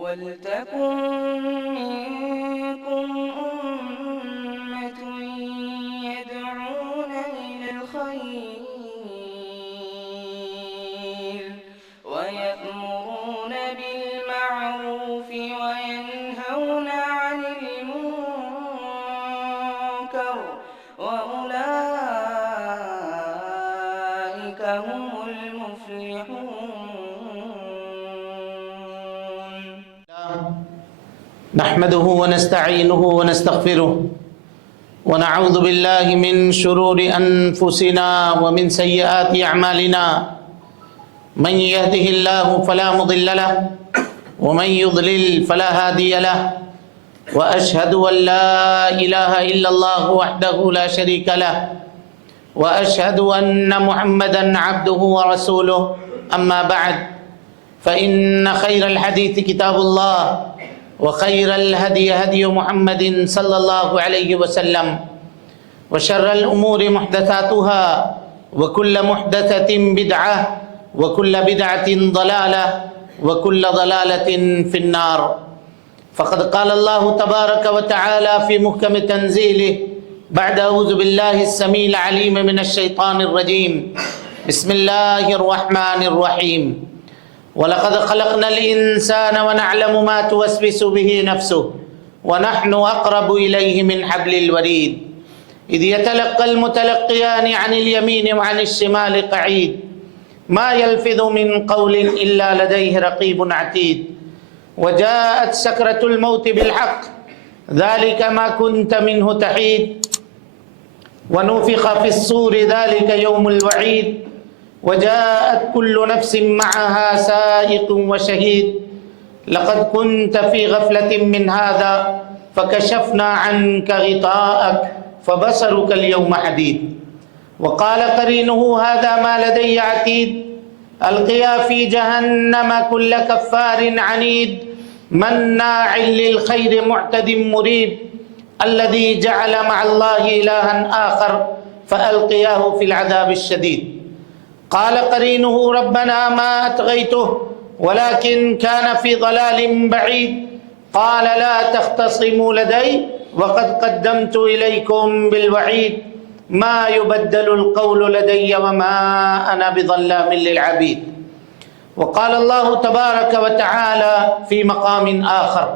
وَلْتَكُن مِّنكُمْ أُمَّةٌ يَدْعُونَ إِلَى الْخَيْرِ وَيَأْمُرُونَ بِالْمَعْرُوفِ وَيَنْهَوْنَ عَنِ الْمُنكَرِ وَأُولَٰئِكَ هُمُ الْمُفْلِحُونَ. نحمده ونستعينه ونستغفره ونعوذ بالله من شرور أنفسنا ومن سيئات أعمالنا من يهده الله فلا مضل له ومن يضلل فلا هادي له وأشهد أن لا إله إلا الله وحده لا شريك له وأشهد أن محمدا عبده ورسوله أما بعد فإن خير الحديث كتاب الله وخير الهدي هدي محمد صلى الله عليه وسلم وشر الأمور محدثاتها وكل محدثة بدعة وكل بدعة ضلالة وكل ضلالة في النار. فقد قال الله تبارك وتعالى في محكم تنزيله بعد أعوذ بالله السميع العليم من الشيطان الرجيم بسم الله الرحمن الرحيم وَلَقَدْ خَلَقْنَا الْإِنسَانَ وَنَعْلَمُ مَا تُوَسْوِسُ بِهِ نَفْسُهُ وَنَحْنُ أَقْرَبُ إِلَيْهِ مِنْ حَبْلِ الْوَرِيدِ إِذْ يَتَلَقَّى الْمُتَلَقِّيَانِ عَنِ الْيَمِينِ وَعَنِ الشِّمَالِ قَعِيدٌ مَا يَلْفِظُ مِنْ قَوْلٍ إِلَّا لَدَيْهِ رَقِيبٌ عَتِيدٌ وَجَاءَتْ سَكْرَةُ الْمَوْتِ بِالْحَقِّ ذَلِكَ مَا كُنْتَ مِنْهُ تَحِيدُ وَنُفِخَ فِي الصُّورِ ذَلِكَ يَوْمُ الْوَعِيدِ وجاءت كل نفس معها سائق وشهيد لقد كنت في غفلة من هذا فكشفنا عنك غطاءك فبصرك اليوم حديد وقال قرينه هذا ما لدي عتيد ألقيا في جهنم كل كفار عنيد مناع للخير معتد مريب الذي جعل مع الله إلها آخر فألقياه في العذاب الشديد قال قرينه ربنا ما أطغيته ولكن كان في ضلال بعيد قال لا تختصموا لدي وقد قدمت إليكم بالوعيد ما يبدل القول لدي وما أنا بظلام للعبيد وقال الله تبارك وتعالى في مقام آخر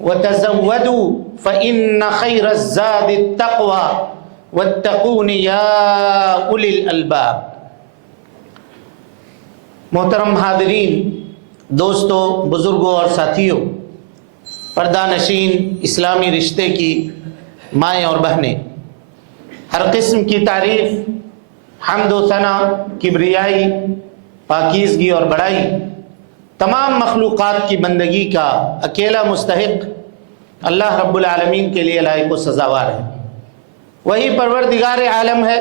وتزودوا فإن خير الزاد التقوى واتقون يا أولي الألباب. محترم حاضرین، دوستوں، بزرگوں اور ساتھیوں، پردہ نشین اسلامی رشتے کی مائیں اور بہنیں، ہر قسم کی تعریف، حمد و ثنا، کبریائی، پاکیزگی اور بڑائی تمام مخلوقات کی بندگی کا اکیلا مستحق اللہ رب العالمین کے لیے لائق و سزاوار ہے۔ وہی پروردگار عالم ہے،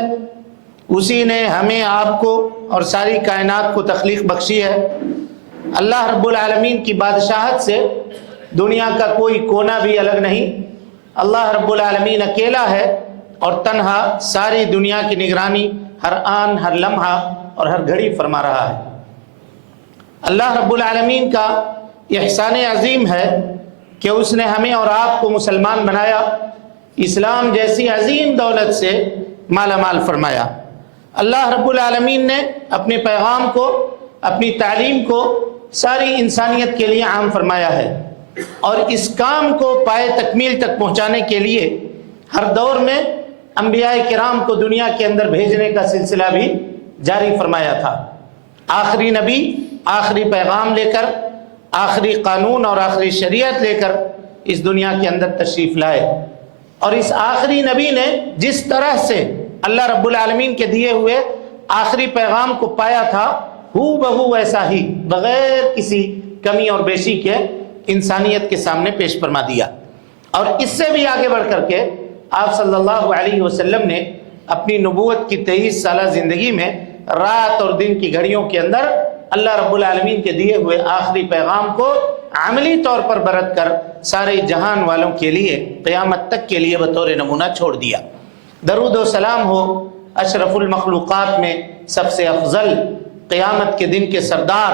اسی نے ہمیں، آپ کو اور ساری کائنات کو تخلیق بخشی ہے۔ اللہ رب العالمین کی بادشاہت سے دنیا کا کوئی کونا بھی الگ نہیں۔ اللہ رب العالمین اکیلا ہے اور تنہا ساری دنیا کی نگرانی ہر آن، ہر لمحہ اور ہر گھڑی فرما رہا ہے۔ اللہ رب العالمین کا احسان عظیم ہے کہ اس نے ہمیں اور آپ کو مسلمان بنایا، اسلام جیسی عظیم دولت سے مالا مال فرمایا۔ اللہ رب العالمین نے اپنے پیغام کو، اپنی تعلیم کو ساری انسانیت کے لیے عام فرمایا ہے، اور اس کام کو پائے تکمیل تک پہنچانے کے لیے ہر دور میں انبیاء کرام کو دنیا کے اندر بھیجنے کا سلسلہ بھی جاری فرمایا تھا۔ آخری نبی آخری پیغام لے کر، آخری قانون اور آخری شریعت لے کر اس دنیا کے اندر تشریف لائے، اور اس آخری نبی نے جس طرح سے اللہ رب العالمین کے دیے ہوئے آخری پیغام کو پایا تھا، ہو بہو ایسا ہی بغیر کسی کمی اور بیشی کے انسانیت کے سامنے پیش فرما دیا۔ اور اس سے بھی آگے بڑھ کر کے آپ صلی اللہ علیہ وسلم نے اپنی نبوت کی 23 سالہ زندگی میں رات اور دن کی گھڑیوں کے اندر اللہ رب العالمین کے دیے ہوئے آخری پیغام کو عملی طور پر برت کر سارے جہان والوں کے لیے قیامت تک کے لیے بطور نمونہ چھوڑ دیا۔ درود و سلام ہو اشرف المخلوقات میں سب سے افضل، قیامت کے دن کے سردار،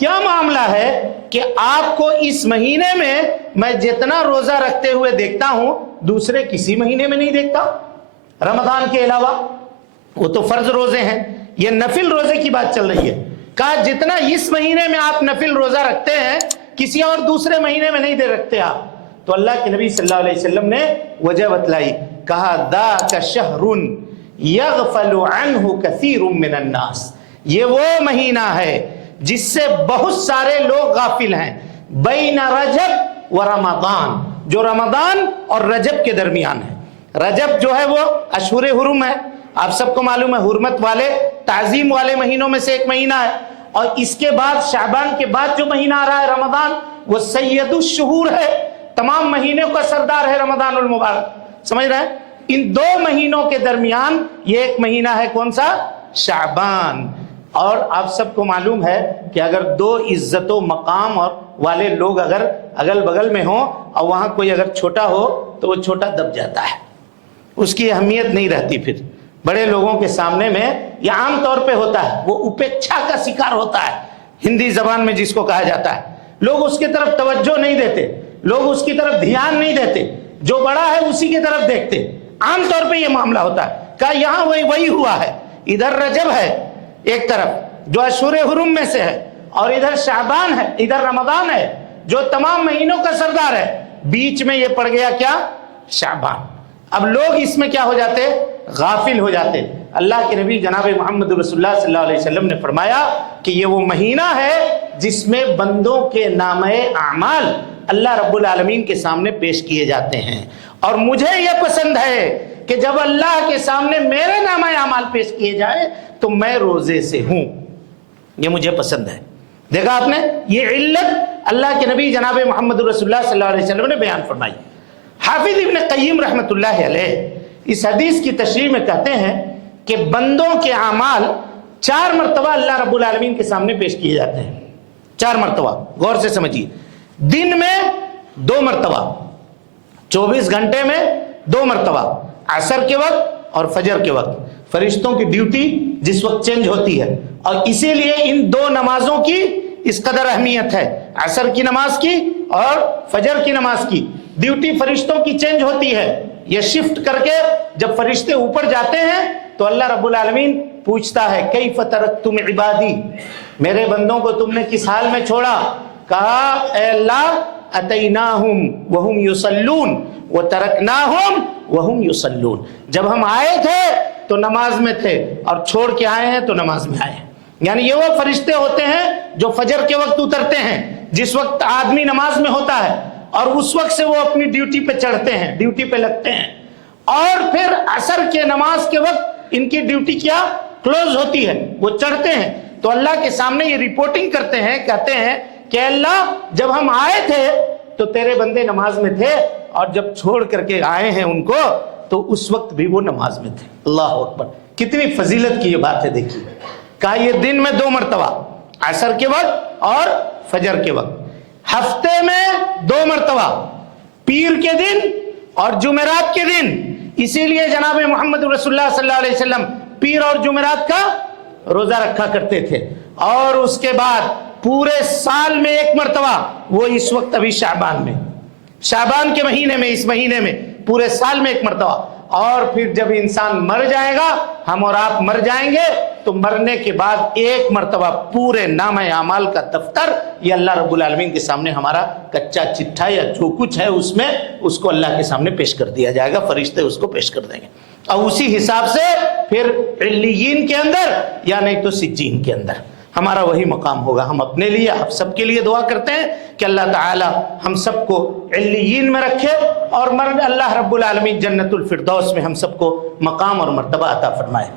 کیا معاملہ ہے کہ آپ کو اس مہینے میں جتنا روزہ رکھتے ہوئے دیکھتا ہوں دوسرے کسی مہینے میں نہیں دیکھتا رمضان کے علاوہ؟ وہ تو فرض روزے ہیں، یہ نفل روزے کی بات چل رہی ہے۔ کہا جتنا اس مہینے میں آپ نفل روزہ رکھتے ہیں کسی اور دوسرے مہینے میں نہیں دے رکھتے آپ۔ تو اللہ کے نبی صلی اللہ علیہ وسلم نے وجہ بتلائی، کہا ذاک شہر یغفل عنہ کثیر من الناس، یہ وہ مہینہ ہے جس سے بہت سارے لوگ غافل ہیں، بین رجب و رمضان، جو رمضان اور رجب کے درمیان ہے۔ رجب جو ہے وہ اشہر حرم ہے، آپ سب کو معلوم ہے، حرمت والے تعظیم والے مہینوں میں سے ایک مہینہ ہے، اور اس کے بعد شعبان کے بعد جو مہینہ آ رہا ہے رمضان، وہ سید الشہور ہے، تمام مہینوں کا سردار ہے رمضان المبارک، سمجھ رہے ہیں؟ ان دو مہینوں کے درمیان یہ ایک مہینہ ہے، کون سا؟ شعبان۔ اور آپ سب کو معلوم ہے کہ اگر دو عزت و مقام اور والے لوگ اگر اگل بغل میں ہوں اور وہاں کوئی اگر چھوٹا ہو تو وہ چھوٹا دب جاتا ہے، اس کی اہمیت نہیں رہتی۔ پھر بڑے لوگوں کے سامنے میں یہ عام طور پہ ہوتا ہے، وہ اپیکشا کا شکار ہوتا ہے، ہندی زبان میں جس کو کہا جاتا ہے۔ لوگ اس کی طرف توجہ نہیں دیتے، لوگ اس کی طرف دھیان نہیں دیتے، جو بڑا ہے اسی کی طرف دیکھتے، عام طور پہ یہ معاملہ ہوتا ہے۔ کہا یہاں وہی ہوا ہے، ادھر رجب ہے ایک طرف جو اشہر حرم میں سے ہے، اور ادھر شعبان ہے، ادھر رمضان ہے جو تمام مہینوں کا سردار ہے، بیچ میں یہ پڑ گیا کیا؟ شعبان۔ اب لوگ اس میں کیا ہو جاتے؟ غافل ہو جاتے۔ اللہ کے نبی جناب محمد رسول اللہ صلی اللہ علیہ وسلم نے فرمایا کہ یہ وہ مہینہ ہے جس میں بندوں کے نامہ اعمال اللہ رب العالمین کے سامنے پیش کیے جاتے ہیں، اور مجھے یہ پسند ہے کہ جب اللہ کے سامنے میرے نامہ اعمال پیش کیے جائے تو میں روزے سے ہوں، یہ مجھے پسند ہے۔ دیکھا آپ نے، یہ علت اللہ کے نبی جناب محمد رسول اللہ صلی اللہ علیہ وسلم نے بیان فرمائی۔ حافظ ابن قیم رحمۃ اللہ علیہ اس حدیث کی تشریح میں کہتے ہیں کہ بندوں کے اعمال 4 مرتبہ اللہ رب العالمین کے سامنے پیش کیے جاتے ہیں، 4 مرتبہ، غور سے سمجھیے۔ دن میں 2 مرتبہ، 24 گھنٹے میں 2 مرتبہ، عصر کے وقت اور فجر کے وقت۔ فرشتوں کی ڈیوٹی جس وقت چینج ہوتی ہے، اور اسی لیے ان 2 نمازوں کی اس قدر اہمیت ہے، عصر کی نماز کی اور فجر کی نماز کی۔ ڈیوٹی فرشتوں کی چینج ہوتی ہے، یہ شفٹ کر کے جب فرشتے اوپر جاتے ہیں تو اللہ رب العالمین پوچھتا ہے کیف ترکتم عبادی، میرے بندوں کو تم نے کس حال میں چھوڑا؟ کہا اے اللہ اتیناہم وہم یصلون وترکناہم وہم یصلون، جب ہم آئے تھے تو نماز میں تھے اور چھوڑ کے آئے ہیں تو نماز میں آئے ہیں۔ یعنی یہ وہ فرشتے ہوتے ہیں جو فجر کے وقت اترتے ہیں، جس وقت آدمی نماز میں ہوتا ہے، اور اس وقت سے وہ اپنی ڈیوٹی پہ چڑھتے ہیں، ڈیوٹی پہ لگتے ہیں، اور پھر عصر کے نماز کے وقت ان کی ڈیوٹی کیا کلوز ہوتی ہے، وہ چڑھتے ہیں۔ تو اللہ کے سامنے یہ رپورٹنگ کرتے ہیں، کہتے ہیں کہ اللہ جب ہم آئے تھے تو تیرے بندے نماز میں تھے، اور جب چھوڑ کر کے آئے ہیں ان کو تو اس وقت بھی وہ نماز میں تھے۔ اللہ اکبر، کتنی فضیلت کی یہ بات ہے، دیکھیے۔ کہا یہ دن میں 2 مرتبہ، عصر کے وقت اور فجر کے وقت، ہفتے میں 2 مرتبہ، پیر کے دن اور جمعرات کے دن۔ اسی لیے جناب محمد رسول اللہ صلی اللہ علیہ وسلم پیر اور جمعرات کا روزہ رکھا کرتے تھے، اور اس کے بعد پورے سال میں 1 مرتبہ، وہ اس وقت ابھی شعبان میں، شعبان کے مہینے میں، اس مہینے میں پورے سال میں 1 مرتبہ۔ اور پھر جب انسان مر جائے گا، ہم اور آپ مر جائیں گے، تو مرنے کے بعد 1 مرتبہ پورے نامہ اعمال کا دفتر یہ اللہ رب العالمین کے سامنے ہمارا کچا چٹھا یا جو کچھ ہے اس میں، اس کو اللہ کے سامنے پیش کر دیا جائے گا، فرشتے اس کو پیش کر دیں گے، اور اسی حساب سے پھر علیین کے اندر یا نہیں تو سجین کے اندر ہمارا وہی مقام ہوگا۔ ہم اپنے لیے، آپ سب کے لیے دعا کرتے ہیں کہ اللہ تعالی ہم سب کو علیین میں رکھے، اور اللہ رب العالمین جنت الفردوس میں ہم سب کو مقام اور مرتبہ عطا فرمائے۔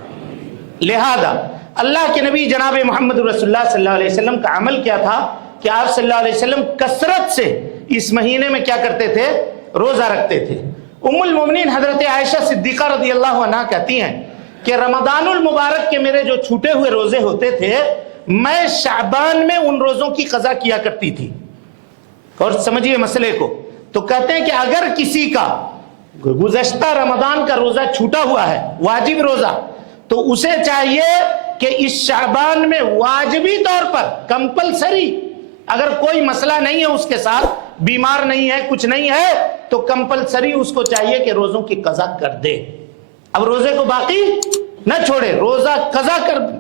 لہذا اللہ کے نبی جناب محمد رسول اللہ صلی اللہ علیہ وسلم کا عمل کیا تھا کہ آپ صلی اللہ علیہ وسلم کثرت سے اس مہینے میں کیا کرتے تھے؟ روزہ رکھتے تھے۔ ام المومنین حضرت عائشہ صدیقہ رضی اللہ عنہا کہتی ہیں کہ رمضان المبارک کے میرے جو چھوٹے ہوئے روزے ہوتے تھے، میں شعبان میں ان روزوں کی قضا کیا کرتی تھی۔ اور سمجھیے مسئلے کو، تو کہتے ہیں کہ اگر کسی کا گزشتہ رمضان کا روزہ چھوٹا ہوا ہے، واجب روزہ، تو اسے چاہیے کہ اس شعبان میں واجبی طور پر کمپلسری، اگر کوئی مسئلہ نہیں ہے اس کے ساتھ، بیمار نہیں ہے، کچھ نہیں ہے، تو کمپلسری اس کو چاہیے کہ روزوں کی قضا کر دے۔ اب روزے کو باقی نہ چھوڑے، روزہ قضا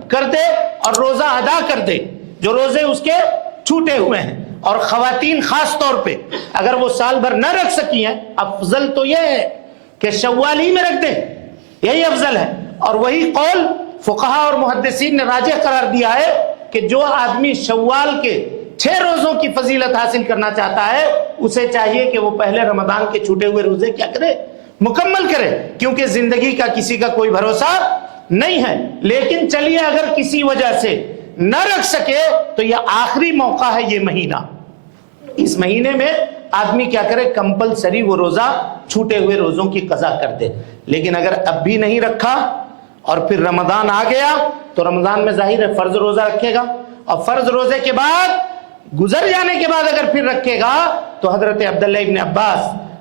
کر دے اور روزہ ادا کر دے جو روزے اس کے چھوٹے ہوئے ہیں۔ اور خواتین خاص طور پہ اگر وہ سال بھر نہ رکھ سکی ہیں، افضل تو یہ ہے کہ شوال ہی میں رکھ دیں، یہی افضل ہے۔ اور وہی قول فقہا اور محدثین نے راجح قرار دیا ہے کہ جو آدمی شوال کے 6 روزوں کی فضیلت حاصل کرنا چاہتا ہے، اسے چاہیے کہ وہ پہلے رمضان کے چھوٹے ہوئے روزے کیا کرے، مکمل کرے، کیونکہ زندگی کا کسی کا کوئی بھروسہ نہیں ہے۔ لیکن چلیے اگر کسی وجہ سے نہ رکھ سکے تو یہ آخری موقع ہے، یہ مہینہ، اس مہینے میں آدمی کیا کرے، کمپلسری وہ روزہ چھوٹے ہوئے روزوں کی قضا کر دے۔ لیکن اگر اب بھی نہیں رکھا اور پھر رمضان آ گیا تو رمضان میں ظاہر ہے فرض روزہ رکھے گا، اور فرض روزے کے بعد گزر جانے کے بعد اگر پھر رکھے گا تو حضرت عبداللہ ابن عباس،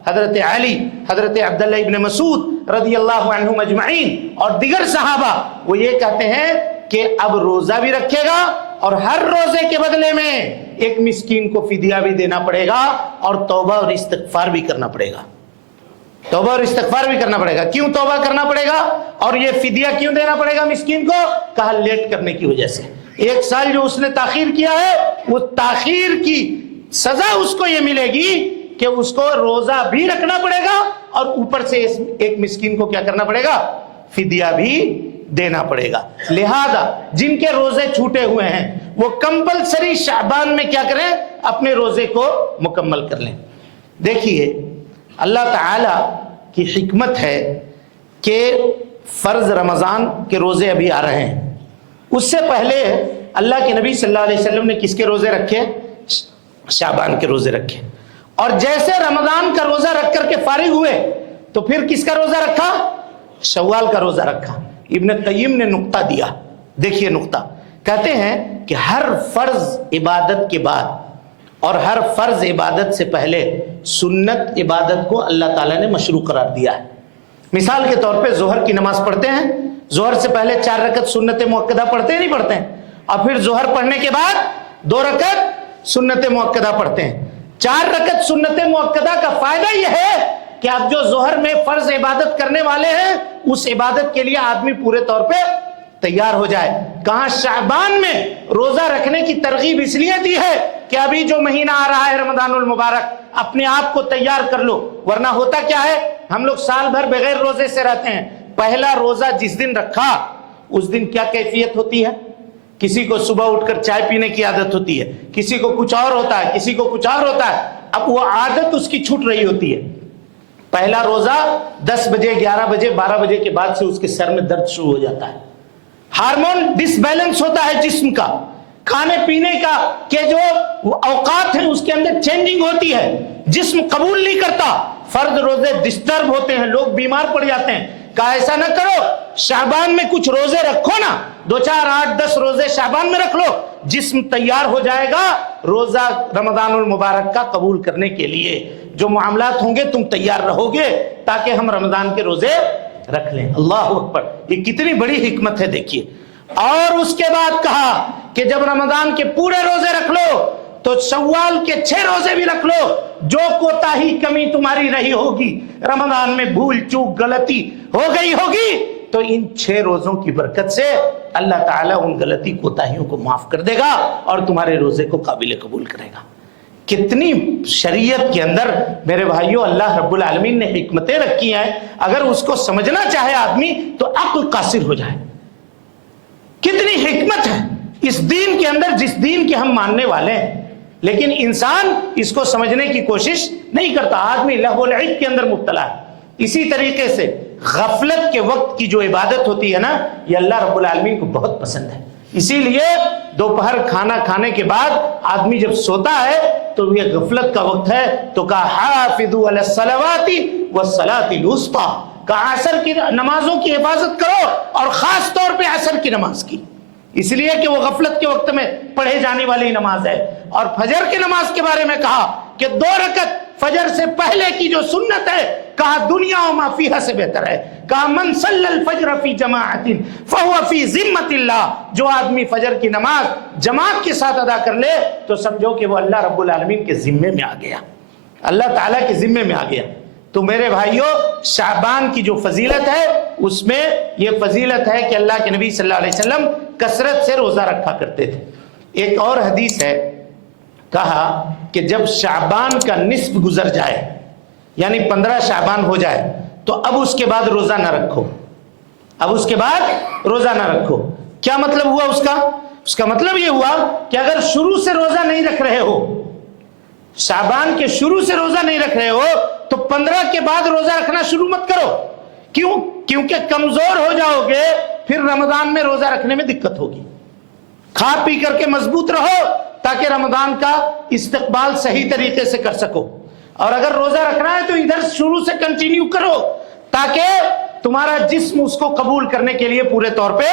حضرت علی، حضرت عبداللہ ابن مسعود رضی اللہ عنہم اجمعین اور دیگر صحابہ وہ یہ کہتے ہیں کہ اب روزہ بھی رکھے گا اور ہر روزے کے بدلے میں ایک مسکین کو فدیہ بھی دینا پڑے گا اور توبہ اور استغفار بھی کرنا پڑے گا۔ توبہ اور استغفار بھی کرنا پڑے گا۔ کیوں توبہ کرنا پڑے گا اور یہ فدیہ کیوں دینا پڑے گا مسکین کو؟ کہا لیٹ کرنے کی وجہ سے، 1 سال جو اس نے تاخیر کیا ہے وہ تاخیر کی سزا اس کو یہ ملے گی کہ اس کو روزہ بھی رکھنا پڑے گا اور اوپر سے ایک مسکین کو کیا کرنا پڑے گا، فدیہ بھی دینا پڑے گا۔ لہذا جن کے روزے چھوٹے ہوئے ہیں وہ کمپلسری شعبان میں کیا کریں، اپنے روزے کو مکمل کر لیں۔ دیکھیے اللہ تعالی کی حکمت ہے کہ فرض رمضان کے روزے ابھی آ رہے ہیں، اس سے پہلے اللہ کے نبی صلی اللہ علیہ وسلم نے کس کے روزے رکھے؟ شعبان کے روزے رکھے، اور جیسے رمضان کا روزہ رکھ کر کے فارغ ہوئے تو پھر کس کا روزہ رکھا؟ شوال کا روزہ رکھا۔ ابن قیم نے نقطہ دیا، دیکھیے نقطہ، کہتے ہیں کہ ہر فرض عبادت کے بعد اور ہر فرض عبادت سے پہلے سنت عبادت کو اللہ تعالیٰ نے مشروع قرار دیا ہے۔ مثال کے طور پہ ظہر کی نماز پڑھتے ہیں، ظہر سے پہلے 4 رکعت سنت مؤکدہ پڑھتے نہیں پڑھتے ہیں، اور پھر ظہر پڑھنے کے بعد 2 رکعت سنت مؤکدہ پڑھتے ہیں۔ 4 رکعت سنت مؤکدہ کا فائدہ یہ ہے کہ آپ جو ظہر میں فرض عبادت کرنے والے ہیں اس عبادت کے لیے آدمی پورے طور پہ تیار ہو جائے۔ کہاں شعبان میں روزہ رکھنے کی ترغیب اس لیے دی ہے کہ ابھی جو مہینہ آ رہا ہے رمضان المبارک، اپنے آپ کو تیار کر لو، ورنہ ہوتا کیا ہے، ہم لوگ سال بھر بغیر روزے سے رہتے ہیں، پہلا روزہ جس دن رکھا اس دن کیا کیفیت ہوتی ہے، کسی کو صبح اٹھ کر چائے پینے کی عادت ہوتی ہے، کسی کو کچھ اور ہوتا ہے، کسی کو کچھ اور ہوتا ہے، اب وہ عادت اس کی چھوٹ رہی ہوتی ہے۔ پہلا روزہ 10 بجے 11 بجے 12 بجے کے بعد سے اس کے سر میں درد شروع ہو جاتا ہے، ہارمون ڈس بیلنس ہوتا ہے جسم کا، کھانے پینے کا کے جو اوقات ہیں اس کے اندر چینجنگ ہوتی ہے، جسم قبول نہیں کرتا، فرض روزے ڈسٹرب ہوتے ہیں، لوگ بیمار پڑ جاتے ہیں۔ کہا ایسا نہ کرو، شعبان میں کچھ روزے رکھو نا، 2 4 8 10 روزے شعبان میں رکھ لو، جسم تیار ہو جائے گا روزہ رمضان المبارک کا قبول کرنے کے لیے۔ جو معاملات ہوں گے تم تیار رہو گے تاکہ ہم رمضان کے روزے رکھ لیں۔ اللہ اکبر، یہ کتنی بڑی حکمت ہے دیکھیے۔ اور اس کے بعد کہا کہ جب رمضان کے پورے روزے رکھ لو تو شوال کے 6 روزے بھی رکھ لو، جو کوتاہی کمی تمہاری رہی ہوگی، رمضان میں بھول چوک غلطی ہو گئی ہوگی، تو ان 6 روزوں کی برکت سے اللہ تعالیٰ ان غلطی کوتاہیوں کو معاف کر دے گا اور تمہارے روزے کو قابل قبول کرے گا۔ کتنی شریعت کے اندر میرے بھائیوں اللہ رب العالمین نے حکمتیں رکھی ہیں، اگر اس کو سمجھنا چاہے آدمی تو عقل قاصر ہو جائے۔ کتنی حکمت ہے اس دین کے اندر، جس دین کے ہم ماننے والے ہیں، لیکن انسان اس کو سمجھنے کی کوشش نہیں کرتا، آدمی لہو و لعب کے اندر مبتلا ہے۔ اسی طریقے سے غفلت کے وقت کی جو عبادت ہوتی ہے نا، یہ اللہ رب العالمین کو بہت پسند ہے۔ اسی لیے دوپہر کھانا کھانے کے بعد آدمی جب سوتا ہے تو یہ غفلت کا وقت ہے، تو کہا حافظوا علی الصلوات والصلاۃ الوسطی، کہا عصر کی نمازوں کی حفاظت کرو اور خاص طور پہ عصر کی نماز کی، اس لیے کہ وہ غفلت کے وقت میں پڑھے جانے والی نماز ہے۔ اور فجر کی نماز کے بارے میں کہا کہ 2 رکعت فجر سے پہلے کی جو سنت ہے کہا دنیا و ما فیہا سے بہتر ہے. کہا من صلی الفجر فی جماعت فہو فی ذمۃ اللہ، جو آدمی فجر کی نماز جماعت کے ساتھ ادا کر لے تو سمجھو کہ وہ اللہ رب العالمین کے ذمے میں آ گیا، اللہ تعالیٰ کے ذمے میں آ گیا. تو میرے بھائیوں، شعبان کی جو فضیلت ہے اس میں یہ فضیلت ہے کہ اللہ کے نبی صلی اللہ علیہ وسلم کثرت سے روزہ رکھا کرتے تھے. ایک اور حدیث ہے، کہا کہ جب شعبان کا نصف گزر جائے یعنی 15 شعبان ہو جائے تو اب اس کے بعد روزہ نہ رکھو، اب اس کے بعد روزہ نہ رکھو. کیا مطلب ہوا اس کا؟ اس کا مطلب یہ ہوا کہ اگر شروع سے روزہ نہیں رکھ رہے ہو، شعبان کے شروع سے روزہ نہیں رکھ رہے ہو تو 15 کے بعد روزہ رکھنا شروع مت کرو. کیوں؟ کیونکہ کمزور ہو جاؤ گے، پھر رمضان میں روزہ رکھنے میں دقت ہوگی. کھا پی کر کے مضبوط رہو تاکہ رمضان کا استقبال صحیح طریقے سے کر سکو. اور اگر روزہ رکھنا ہے تو ادھر شروع سے کنٹینیو کرو تاکہ تمہارا جسم اس کو قبول کرنے کے لیے پورے طور پہ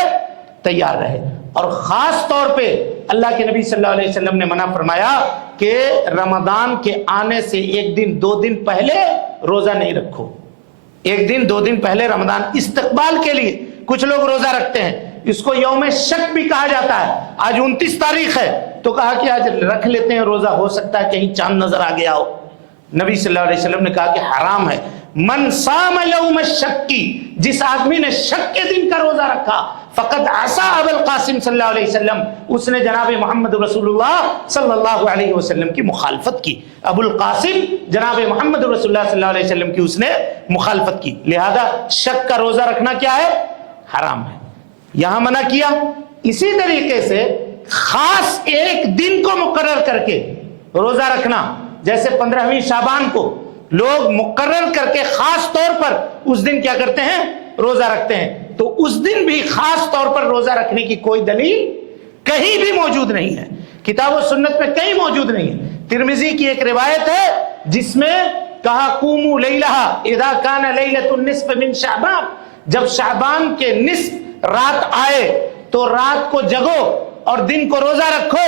تیار رہے. اور خاص طور پہ اللہ کے نبی صلی اللہ علیہ وسلم نے منع فرمایا کہ رمضان کے آنے سے 1 دن 2 دن پہلے روزہ نہیں رکھو. 1 دن 2 دن پہلے رمضان استقبال کے لیے کچھ لوگ روزہ رکھتے ہیں، اس کو یوم شک بھی کہا جاتا ہے. آج 29 تاریخ ہے تو کہا کہ آج رکھ لیتے ہیں روزہ، ہو سکتا ہے کہیں چاند نظر آ گیا ہو. نبی صلی اللہ علیہ وسلم نے کہا کہ حرام ہے. من صام یوم الشک کی، جس آدمی نے شک کے دن کا روزہ رکھا فقط عصا ابو القاسم صلی اللہ علیہ وسلم، اس نے جناب محمد رسول اللہ صلی اللہ علیہ وسلم کی مخالفت کی. ابو القاسم جناب محمد رسول اللہ صلی اللہ علیہ وسلم کی اس نے مخالفت کی. لہذا شک کا روزہ رکھنا کیا ہے؟ حرام ہے. یہاں منع کیا. اسی طریقے سے خاص ایک دن کو مقرر کر کے روزہ رکھنا، جیسے 15ویں شعبان کو لوگ مقرر کر کے خاص طور پر اس دن کیا کرتے ہیں؟ روزہ رکھتے ہیں. تو اس دن بھی خاص طور پر روزہ رکھنے کی کوئی دلیل کہیں بھی موجود نہیں ہے، کتاب و سنت میں کہیں موجود نہیں ہے. ترمذی کی ایک روایت ہے جس میں کہا قوموا لیلہا اذا کان لیلۃ النصف من شعبان، جب شعبان کے نصف رات آئے تو رات کو جگو اور دن کو روزہ رکھو.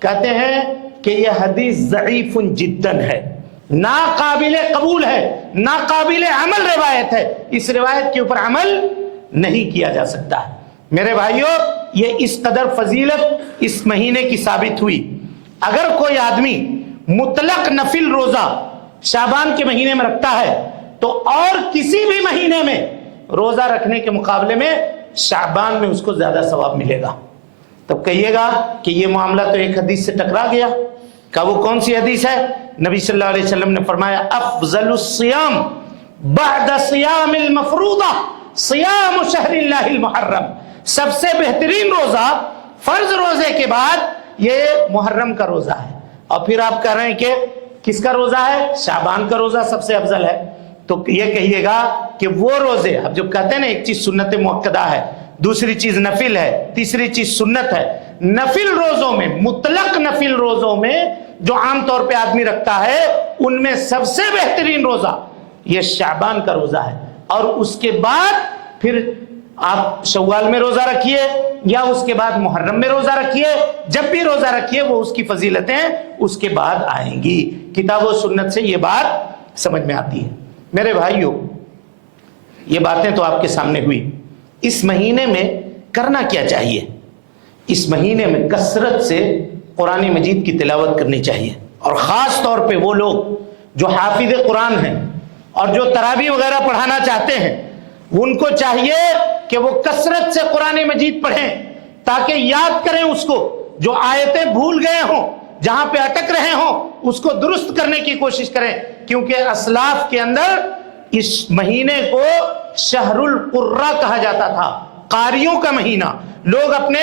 کہتے ہیں کہ یہ حدیث ضعیف جداً ہے، ناقابل قبول ہے، ناقابل عمل روایت ہے. اس روایت کے اوپر عمل نہیں کیا جا سکتا ہے. میرے بھائیوں، یہ اس قدر فضیلت اس مہینے کی ثابت ہوئی. اگر کوئی آدمی مطلق نفل روزہ شعبان کے مہینے میں رکھتا ہے تو اور کسی بھی مہینے میں روزہ رکھنے کے مقابلے میں شعبان میں اس کو زیادہ ثواب ملے گا. تب کہیے گا کہ یہ معاملہ تو ایک حدیث سے ٹکرا گیا. کہ وہ کون سی حدیث ہے؟ نبی صلی اللہ علیہ وسلم نے فرمایا افضل الصیام بعد صیام المفروضہ صیام شہر اللہ المحرم، سب سے بہترین روزہ فرض روزے کے بعد یہ محرم کا روزہ ہے. اور پھر آپ کہہ رہے ہیں کہ کس کا روزہ ہے؟ شعبان کا روزہ سب سے افضل ہے. تو یہ کہیے گا کہ وہ روزے، اب جب کہتے ہیں نا ایک چیز سنت مؤکدہ ہے، دوسری چیز نفل ہے، تیسری چیز سنت ہے. نفل روزوں میں، مطلق نفل روزوں میں جو عام طور پہ آدمی رکھتا ہے ان میں سب سے بہترین روزہ یہ شعبان کا روزہ ہے. اور اس کے بعد پھر آپ شوال میں روزہ رکھیے یا اس کے بعد محرم میں روزہ رکھیے، جب بھی روزہ رکھیے وہ اس کی فضیلتیں اس کے بعد آئیں گی. کتاب و سنت سے یہ بات سمجھ میں آتی ہے. میرے بھائیوں، یہ باتیں تو آپ کے سامنے ہوئی. اس مہینے میں کرنا کیا چاہیے؟ اس مہینے میں کثرت سے قرآن مجید کی تلاوت کرنی چاہیے. اور خاص طور پہ وہ لوگ جو حافظ قرآن ہیں اور جو تراویح وغیرہ پڑھانا چاہتے ہیں ان کو چاہیے کہ وہ کثرت سے قرآن مجید پڑھیں تاکہ یاد کریں اس کو. جو آیتیں بھول گئے ہوں، جہاں پہ اٹک رہے ہوں، اس کو درست کرنے کی کوشش کریں. کیونکہ اسلاف کے اندر اس مہینے کو شہر القرہ کہا جاتا تھا، قاریوں کا مہینہ. لوگ اپنے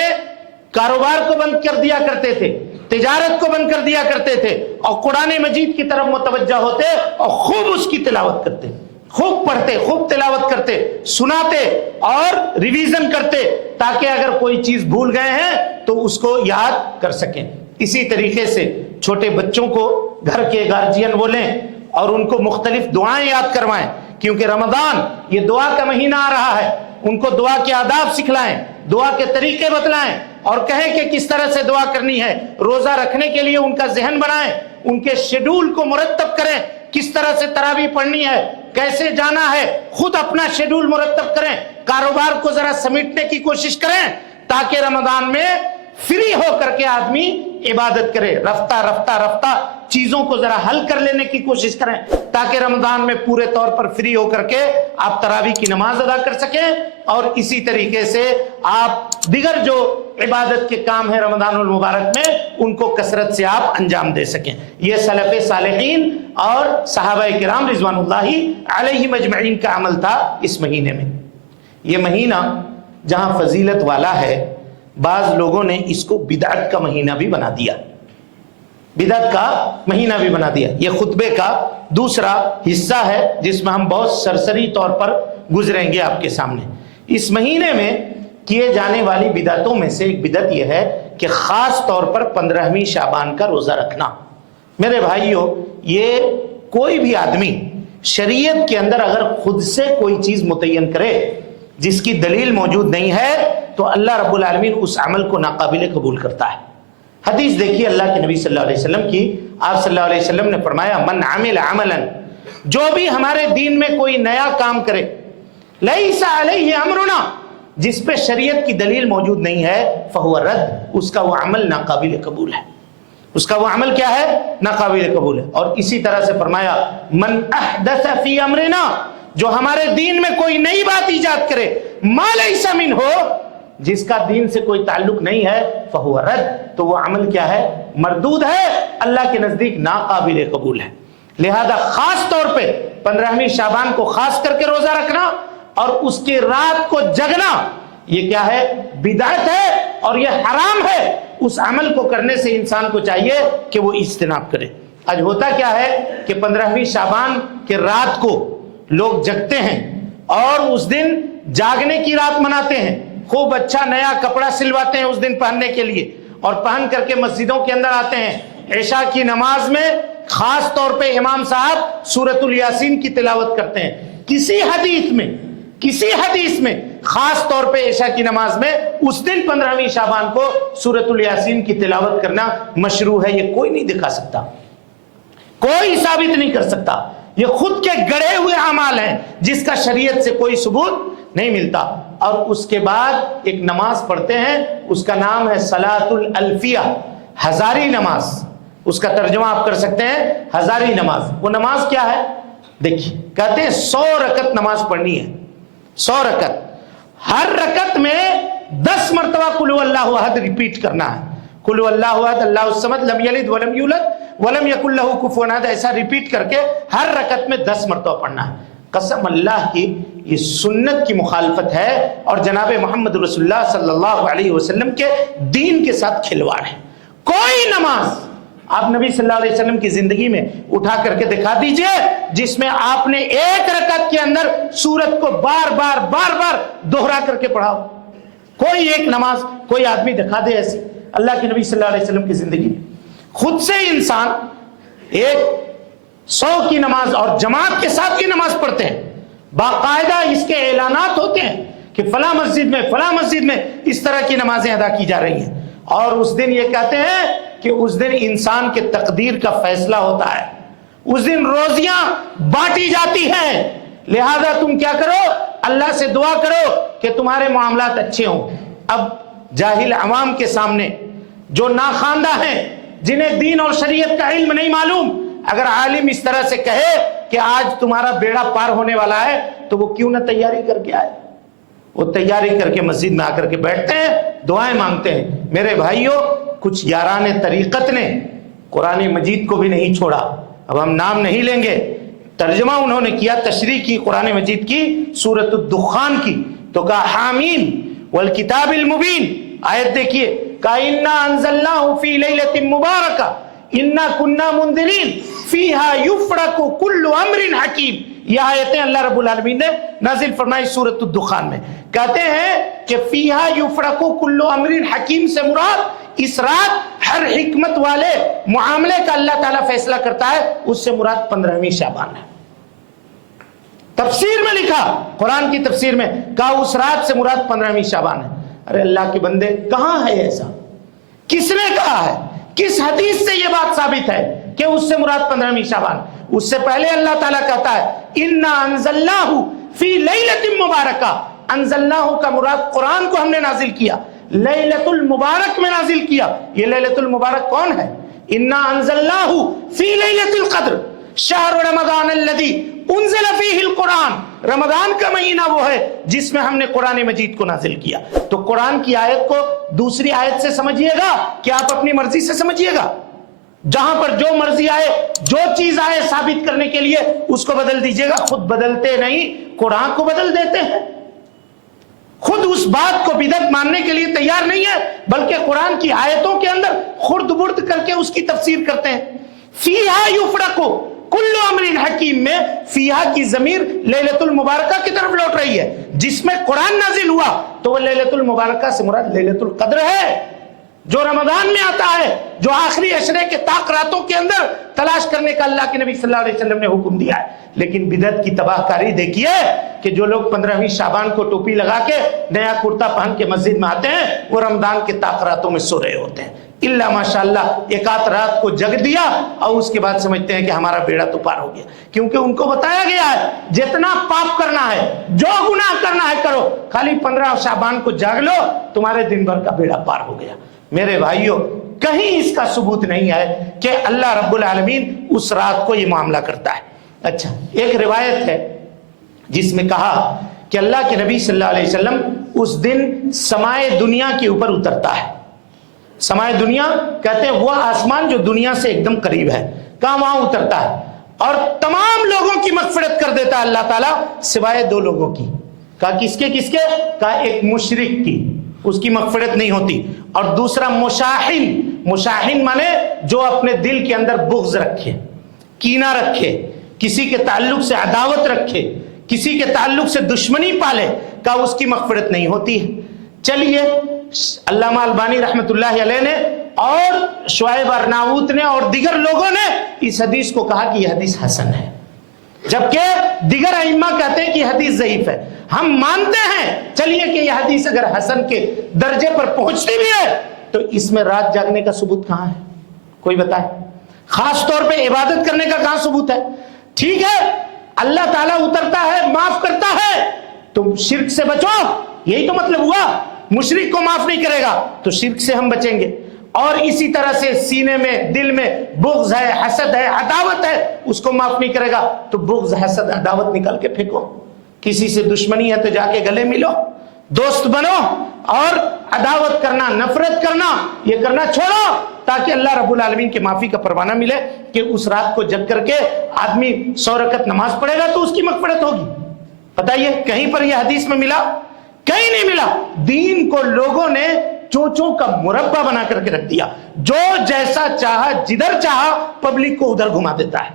کاروبار کو بند کر دیا کرتے تھے، تجارت کو بند کر دیا کرتے تھے اور قرآن مجید کی طرف متوجہ ہوتے اور خوب اس کی تلاوت کرتے، خوب پڑھتے، خوب تلاوت کرتے، سناتے اور ریویژن کرتے تاکہ اگر کوئی چیز بھول گئے ہیں تو اس کو یاد کر سکیں. اسی طریقے سے چھوٹے بچوں کو گھر کے گارجین بولیں اور ان کو مختلف دعائیں یاد کروائیں، کیونکہ رمضان یہ دعا کا مہینہ آ رہا ہے. ان کو دعا کے آداب سکھلائیں، دعا کے طریقے بتلائیں اور کہیں کہ کس طرح سے دعا کرنی ہے. روزہ رکھنے کے لیے ان کا ذہن بنائیں ان کے شیڈول کو مرتب کریں، کس طرح سے تراویح پڑھنی ہے، کیسے جانا ہے، خود اپنا شیڈول مرتب کریں، کاروبار کو ذرا سمیٹنے کی کوشش کریں تاکہ رمضان میں فری ہو کر کے آدمی عبادت کرے، رفتہ رفتہ رفتہ چیزوں کو ذرا حل کر لینے کی کوشش کریں تاکہ رمضان میں پورے طور پر فری ہو کر کے آپ تراویح کی نماز ادا کر سکیں، اور اسی طریقے سے آپ دیگر جو عبادت کے کام ہیں رمضان المبارک میں ان کو کثرت سے آپ انجام دے سکیں۔ یہ سلف صالحین اور صحابہ کرام رضوان اللہ علیہم اجمعین کا عمل تھا اس مہینے میں۔ یہ مہینہ جہاں فضیلت والا ہے، بعض لوگوں نے اس کو بدعت کا مہینہ بھی بنا دیا، بدعت کا مہینہ بھی بنا دیا۔ یہ خطبے کا دوسرا حصہ ہے جس میں ہم بہت سرسری طور پر گزریں گے آپ کے سامنے۔ اس مہینے میں کیے جانے والی بدعتوں میں سے ایک بدعت یہ ہے کہ خاص طور پر 15ویں شعبان کا روزہ رکھنا۔ میرے بھائیوں، یہ کوئی بھی آدمی شریعت کے اندر اگر خود سے کوئی چیز متعین کرے جس کی دلیل موجود نہیں ہے تو اللہ رب العالمین اس عمل کو ناقابل قبول کرتا ہے۔ حدیث دیکھیے اللہ کے نبی صلی اللہ علیہ وسلم کی، آپ صلی اللہ علیہ وسلم نے فرمایا من عمل عملا، جو بھی ہمارے دین میں کوئی نیا کام کرے، لیس علیہ امرنا، جس پہ شریعت کی دلیل موجود نہیں ہے، فہو رد، اس کا وہ عمل ناقابل قبول ہے، اس کا وہ عمل کیا ہے؟ ناقابل قبول ہے۔ اور اسی طرح سے فرمایا من احدث فی امرنا، جو ہمارے دین میں کوئی نئی بات ایجاد کرے، ما لیس منہ، جس کا دین سے کوئی تعلق نہیں ہے، فہو رد، تو وہ عمل کیا ہے؟ مردود ہے، اللہ کے نزدیک ناقابل قبول ہے۔ لہذا خاص طور پہ 15ویں شعبان کو خاص کر کے روزہ رکھنا اور اس کی رات کو جگنا، یہ کیا ہے؟ بدعت ہے اور یہ حرام ہے۔ اس عمل کو کرنے سے انسان کو چاہیے کہ وہ اجتناب کرے۔ آج ہوتا کیا ہے کہ 15ویں شعبان کے رات کو لوگ جگتے ہیں اور اس دن جاگنے کی رات مناتے ہیں، خوب اچھا نیا کپڑا سلواتے ہیں اس دن پہننے کے لیے، اور پہن کر کے مسجدوں کے اندر آتے ہیں۔ عشاء کی نماز میں خاص طور پہ امام صاحب سورۃ الیاسین کی تلاوت کرتے ہیں۔ کسی حدیث میں خاص طور پہ عشاء کی نماز میں اس دن 15ویں شعبان کو سورۃ الیاسین کی تلاوت کرنا مشروع ہے، یہ کوئی نہیں دکھا سکتا، کوئی ثابت نہیں کر سکتا۔ یہ خود کے گڑے ہوئے اعمال ہیں جس کا شریعت سے کوئی ثبوت نہیں ملتا۔ اور اس کے بعد ایک نماز پڑھتے ہیں، اس کا نام ہے صلاۃ الالفیہ، ہزاری نماز، اس کا ترجمہ آپ کر سکتے ہیں ہزاری نماز۔ وہ نماز کیا ہے؟ دیکھیے، کہتے ہیں 100 رکعت نماز پڑھنی ہے، 100 رکعت، ہر رکعت میں 10 مرتبہ قل هو اللہ احد ریپیٹ کرنا ہے۔ قل هو اللہ احد اللہ الصمد لم یلد ولم یولد ولم یکن له کفوا احد، ایسا ریپیٹ کر کے ہر رکعت میں 10 مرتبہ پڑھنا ہے۔ قسم اللہ کی یہ سنت کی مخالفت ہے اور جناب محمد رسول اللہ صلی اللہ علیہ وسلم کے دین کے ساتھ کھلواڑ ہے۔ کوئی نماز آپ نبی صلی اللہ علیہ وسلم کی زندگی میں اٹھا کر کے دکھا دیجئے جس میں آپ نے ایک رکعت کے اندر سورت کو بار بار دوہرا کر کے پڑھا ہو۔ کوئی ایک نماز کوئی آدمی دکھا دے ایسی اللہ کے نبی صلی اللہ علیہ وسلم کی زندگی میں۔ خود سے انسان ایک 100 کی نماز اور جماعت کے ساتھ کی نماز پڑھتے ہیں، باقاعدہ اس کے اعلانات ہوتے ہیں کہ فلاں مسجد میں اس طرح کی نمازیں ادا کی جا رہی ہیں، اور اس دن یہ کہتے ہیں کہ اس دن انسان کے تقدیر کا فیصلہ ہوتا ہے، اس دن روزیاں بانٹی جاتی ہیں، لہذا تم کیا کرو؟ اللہ سے دعا کرو کہ تمہارے معاملات اچھے ہوں۔ اب جاہل عوام کے سامنے جو ناخواندہ ہیں، جنہیں دین اور شریعت کا علم نہیں معلوم، اگر عالم اس طرح سے کہے کہ آج تمہارا بیڑا پار ہونے والا ہے تو وہ کیوں نہ تیاری کر کے آئے؟ وہ تیاری کر کے مسجد میں آ کر کے بیٹھتے ہیں، دعائیں مانگتے ہیں۔ میرے بھائیوں، کچھ یاران طریقت نے قرآن مجید کو بھی نہیں چھوڑا، اب ہم نام نہیں لیں گے، ترجمہ انہوں نے کیا، تشریح کی قرآن مجید کی سورۃ الدخان کی، تو کہا حامیم والکتاب المبین، آیت دیکھیے، کہا انا انزلناہ فی لیلۃ مبارکہ انا کنا منذرین فیہا یفرق کل امر حکیم۔ یہ آیتیں اللہ رب العالمین نے نازل فرمائی سورۃ الدخان میں، کہتے ہیں کہ فیہا یفرق کل امر حکیم سے مراد اس رات ہر حکمت والے معاملے کا اللہ تعالیٰ فیصلہ کرتا ہے، اس سے مراد 15ویں شعبان ہے۔ تفسیر میں لکھا، قرآن کی تفسیر میں کہا اس رات سے مراد 15ویں شعبان ہے۔ ارے اللہ کے بندے، کہاں ہے ایسا؟ کس نے کہا ہے؟ کس حدیث سے یہ بات ثابت ہے کہ اس سے مراد 15ویں شعبان. اس سے پہلے اللہ تعالیٰ کہتا ہے اِنَّا أَنزَلْنَاهُ فِي لَيْلَةٍ مُبَارَكَةٍ. انزلناہ کا مراد قرآن کو ہم نے نازل کیا، لیلۃ المبارک میں نازل کیا. یہ لیلۃ المبارک کون ہے؟ اِنَّا أَنزَلْنَاهُ فِي لَيْلَةِ الْقَدْرِ شَهْرُ رَمَضَانَ الَّذِي أُنزِلَ فِيهِ الْقُرْآنُ. رمضان کا مہینہ وہ ہے جس میں ہم نے قرآن مجید کو نازل کیا. تو قرآن کی آیت کو دوسری آیت سے سمجھیے گا کہ آپ اپنی مرضی سے سمجھیے گا. جہاں پر جو مرضی آئے، جو چیز آئے ثابت کرنے کے لیے اس کو بدل دیجئے گا. خود بدلتے نہیں، قرآن کو بدل دیتے ہیں. خود اس بات کو بدعت ماننے کے لیے تیار نہیں ہے، بلکہ قرآن کی آیتوں کے اندر خرد برد کر کے اس کی تفسیر کرتے ہیں. فیہا یفرق کل امر حکیم میں فیہا کی ضمیر لیلۃ المبارکہ کی طرف لوٹ رہی ہے. جس میں قرآن نازل ہوا تو وہ لیلۃ المبارکہ سے مراد لیلۃ القدر ہے، جو رمضان میں آتا ہے، جو آخری عشرے کے طاق راتوں کے اندر تلاش کرنے کا اللہ کے نبی صلی اللہ علیہ وسلم نے حکم دیا ہے. لیکن بدعت کی تباہ کاری دیکھیے کہ جو لوگ 15ویں شعبان کو ٹوپی لگا کے نیا کرتا پہن کے مسجد میں آتے ہیں، وہ رمضان کے طاق راتوں میں سو رہے ہوتے ہیں. اللہ ماشاءاللہ ایک آدھ رات کو جگ دیا اور اس کے بعد سمجھتے ہیں کہ ہمارا بیڑا تو پار ہو گیا. کیونکہ ان کو بتایا گیا ہے جتنا پاپ کرنا ہے، جو گناہ کرنا ہے کرو، خالی 15 شعبان کو جاگ لو، تمہارے دن بھر کا بیڑا پار ہو گیا. میرے بھائیوں، کہیں اس کا ثبوت نہیں ہے کہ اللہ رب العالمین اس رات کو یہ معاملہ کرتا ہے. اچھا، ایک روایت ہے جس میں کہا کہ اللہ کے نبی صلی اللہ علیہ وسلم اس دن سمائے دنیا کے اوپر اترتا ہے. سمائے دنیا کہتے ہیں وہ آسمان جو دنیا سے ایک دم قریب ہے، کہاں وہاں اترتا ہے اور تمام لوگوں کی مغفرت کر دیتا ہے اللہ تعالیٰ سوائے 2 لوگوں کی. کہا کس کے؟ کہا ایک مشرک کی، اس کی مغفرت نہیں ہوتی، اور دوسرا مشاحن. مشاحن مانے جو اپنے دل کے اندر بغض رکھے، کینہ رکھے، کسی کے تعلق سے عداوت رکھے، کسی کے تعلق سے دشمنی پالے، کہا اس کی مغفرت نہیں ہوتی ہے. چلیے، علامہ البانی رحمت اللہ علیہ نے اور شعیب ارناؤوت نے اور دیگر لوگوں نے اس حدیث کو کہا کہ یہ حدیث حسن ہے، جبکہ دیگر ائمہ کہتے ہیں کہ یہ حدیث ضعیف ہے. ہم مانتے ہیں چلیے کہ یہ حدیث اگر حسن کے درجے پر پہنچتی بھی ہے تو اس میں رات جاگنے کا ثبوت کہاں ہے؟ کوئی بتائے. خاص طور پہ عبادت کرنے کا کہاں ثبوت ہے؟ ٹھیک ہے، اللہ تعالیٰ اترتا ہے، معاف کرتا ہے، تم شرک سے بچو، یہی تو مطلب ہوا. مشرک کو معاف نہیں کرے گا تو شرک سے ہم بچیں گے. اور اسی طرح سے سینے میں، دل میں بغض ہے، حسد ہے، عداوت ہے، اس کو معاف نہیں کرے گا تو بغض، حسد، عداوت نکال کے پھینکو. کسی سے دشمنی ہے تو جا کے گلے ملو، دوست بنو، اور عداوت کرنا، نفرت کرنا، یہ کرنا چھوڑو، تاکہ اللہ رب العالمین کے معافی کا پروانہ ملے کہ اس رات کو جگ کر کے آدمی 100 رکعت نماز پڑھے گا تو اس کی مغفرت ہوگی. بتائیے کہیں پر یہ حدیث میں ملا؟ کہیں نہیں ملا. دین کو لوگوں نے چوچوں کا مربع بنا کر کے رکھ دیا، جو جیسا چاہا جدھر چاہا پبلک کو ادھر گھما دیتا ہے،